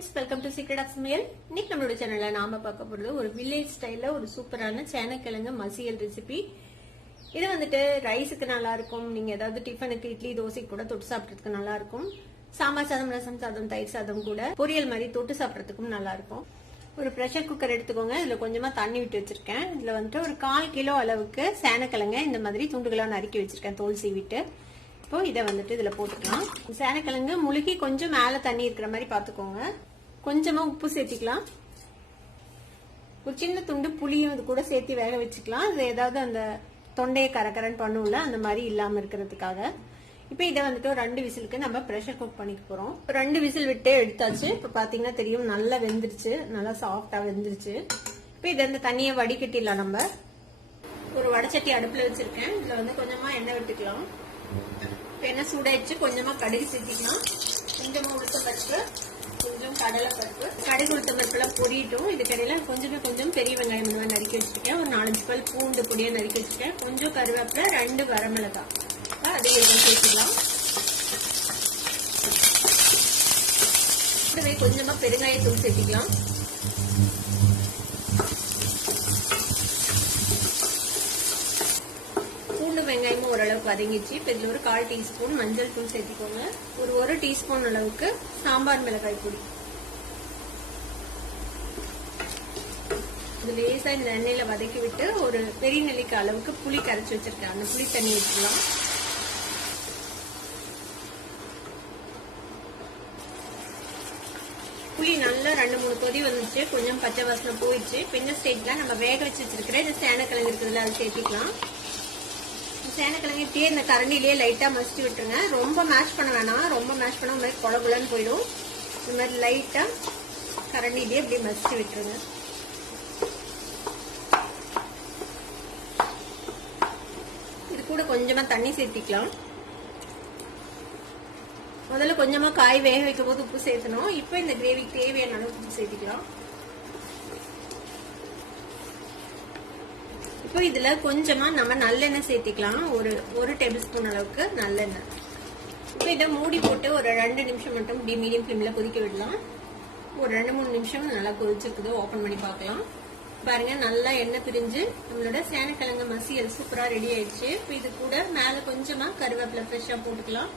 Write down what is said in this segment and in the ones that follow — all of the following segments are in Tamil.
Friends, welcome to secret of சமையல். இன்னைக்கு நம்மளோட சேனல்ல நாம பார்க்க போறது ஒரு வில்லேஜ் ஸ்டைல்ல ஒரு சூப்பரான சேனக்கிழங்கு மசியல் ரெசிபி. இது வந்துட்டு ரைஸுக்கு நல்லா இருக்கும். நீங்க ஏதாவது டிஃபனுக்கு இட்லி தோசைக்கு கூட தொட்டு சாப்பிட்றதுக்கு நல்லா இருக்கும். சாம்பார் சாதம், ரசம் சாதம், தயிர் சாதம் கூட பொரியல் மாதிரி தொட்டு சாப்பிட்றதுக்கும் நல்லா இருக்கும். ஒரு ப்ரெஷர் குக்கர் எடுத்துக்கோங்க. இதுல கொஞ்சமா தண்ணி விட்டு வச்சிருக்கேன். இதுல வந்துட்டு ஒரு 1/4 கிலோ அளவுக்கு சேனக்கிழங்க இந்த மாதிரி துண்டுகளா நறுக்கி வச்சிருக்கேன், தோல் சீவிட்டு. இப்போ இதை வந்துட்டு இதுல போட்டுக்கலாம். சேனக்கிழங்கு முழுகி கொஞ்சம் மேல தண்ணி இருக்கிற மாதிரி பாத்துக்கோங்க. கொஞ்சமா உப்பு சேர்த்திக்கலாம். ஒரு சின்ன துண்டு புளியும் இது கூட சேர்த்து வேக வச்சுக்கலாம். இது ஏதாவது அந்த தொண்டையை கரகரன்னு பண்ணும்ல, அந்த மாதிரி இல்லாம இருக்கிறதுக்காக. இப்ப இதை வந்துட்டு ஒரு 2 விசிலுக்கு நம்ம ப்ரெஷர் குக் பண்ணிக்க போறோம். 2 விசில் விட்டு எடுத்தாச்சு. இப்ப பாத்தீங்கன்னா தெரியும், நல்லா வெந்துருச்சு, நல்லா சாஃப்டா வெந்துருச்சு. இப்ப இதை இந்த தண்ணியை வடிகட்டிடலாம். நம்ம ஒரு வடச்சட்டி அடுப்புல வச்சிருக்கேன். இதுல வந்து கொஞ்சமா எண்ணெய் விட்டுக்கலாம். எண்ணெய் சூடாயிடுச்சு. கொஞ்சமா கடுகு சேர்த்திக்கலாம். கொஞ்சமா உளுத்தம் பருப்பு, கொஞ்சம் கடலை பருப்பு. கடுகு உளுத்தம் பருப்பு எல்லாம் பொரியட்டும். இதுக்கடையில கொஞ்சம் பெரிய வெங்காயம் இந்த மாதிரி நறுக்கி வச்சிருக்கேன். ஒரு 4-5 பல் பூண்டு பொடியா நறுக்கி வச்சிருக்கேன். கொஞ்சம் கருவேப்பிலை, 2 வரமிளகாய் அதையும் சேர்த்துக்கலாம். கூடவே கொஞ்சமா பெருங்காயத்தூள் சேர்த்திக்கலாம். வெங்காயமும் ஓரளவுக்கு வதங்கிச்சு. இப்ப இதுல ஒரு 1/4 டீஸ்பூன் மஞ்சள் தூள் சேர்த்திக்கோங்க. ஒரு 1 டீஸ்பூன் அளவுக்கு சாம்பார் மிளகாய் பொடி. இது லேசா இந்த எண்ணெயில வதக்கி விட்டு ஒரு பெரிய நெல்லிக்காய் அளவுக்கு புளி கரைச்சி வச்சிருக்கேன். அந்த புளி தண்ணி ஊற்றலாம். புளி நல்லா 2-3 கொதி வந்துச்சு. கொஞ்சம் பச்சை வாசனை போயிடுச்சு. இப்ப இந்த ஸ்டேஜ்ல நம்ம வேக வச்சு வச்சிருக்கிற இந்த சேனக்கிழங்கு இருக்குதுல, அதை சேர்த்திக்கலாம். சேனக்கிழங்கு இப்படியே இந்த கரண்டிலேயே லைட்டா மசிச்சு விட்டுருங்க. ரொம்ப மேஷ் பண்ண வேணாம். ரொம்ப மேஷ் பண்ண மாதிரி குழகுலன்னு போயிடும். இந்த மாதிரி லைட்டா கரண்டிலேயே இப்படியே மசிச்சு விட்டுருங்க. இது கூட கொஞ்சமா தண்ணி சேர்த்திக்கலாம். முதல்ல கொஞ்சமா காய் வேக வைக்கும் போது உப்பு சேர்த்தணும். இப்ப இந்த கிரேவிக்கு தேவையான அளவுக்கு உப்பு சேர்த்திக்கலாம். இப்போ இதுல கொஞ்சமா நம்ம நல்லெண்ணெய் சேர்த்திக்கலாம். ஒரு டேபிள் ஸ்பூன் அளவுக்கு நல்லெண்ணெய். இப்போ இதை மூடி போட்டு ஒரு 2 நிமிஷம் மட்டும் இப்படி மீடியம் ஃப்ளேம்ல கொதிக்க விடலாம். ஒரு 2-3 நிமிஷம் நல்லா கொதிச்சிருக்குது. ஓபன் பண்ணி பார்க்கலாம். பாருங்க, நல்லா எண்ணெய் பிரிஞ்சு நம்மளோட சேனக்கிழங்கு மசியல் சூப்பரா ரெடி ஆயிடுச்சு. இப்போ இது கூட மேல கொஞ்சமா கருவேப்பிலை ஃப்ரெஷ்ஷா போட்டுக்கலாம்.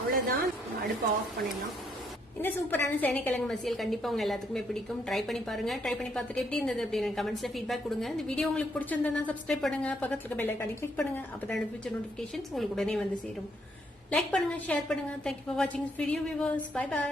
அவ்வளவுதான், அடுப்பை ஆஃப் பண்ணிடலாம். இந்த சூப்பரான சேனக்கிழங்கு மசியல் கண்டிப்பா உங்க எல்லாத்துக்குமே பிடிக்கும். ட்ரை பண்ணி பாருங்க. ட்ரை பண்ணி பார்த்துட்டு எப்படி இருந்தது அப்படின்னு கமெண்ட்ஸ்ல ஃபீட்பேக் கொடுங்க. இந்த வீடியோ உங்களுக்கு பிடிச்சிருந்தா சப்ஸ்கிரைப் பண்ணுங்க. பக்கத்துல இருக்க பெல் ஐகானை கிளிக் பண்ணுங்க. அப்பதான் ஃபியூச்சர் நோட்டிபிகேஷன்ஸ் உங்களுக்கு உடனே வந்து சேரும். லைக் பண்ணுங்க, ஷேர் பண்ணுங்க. தேங்க்யூ ஃபார் வாட்சிங் this video viewers. Bye by.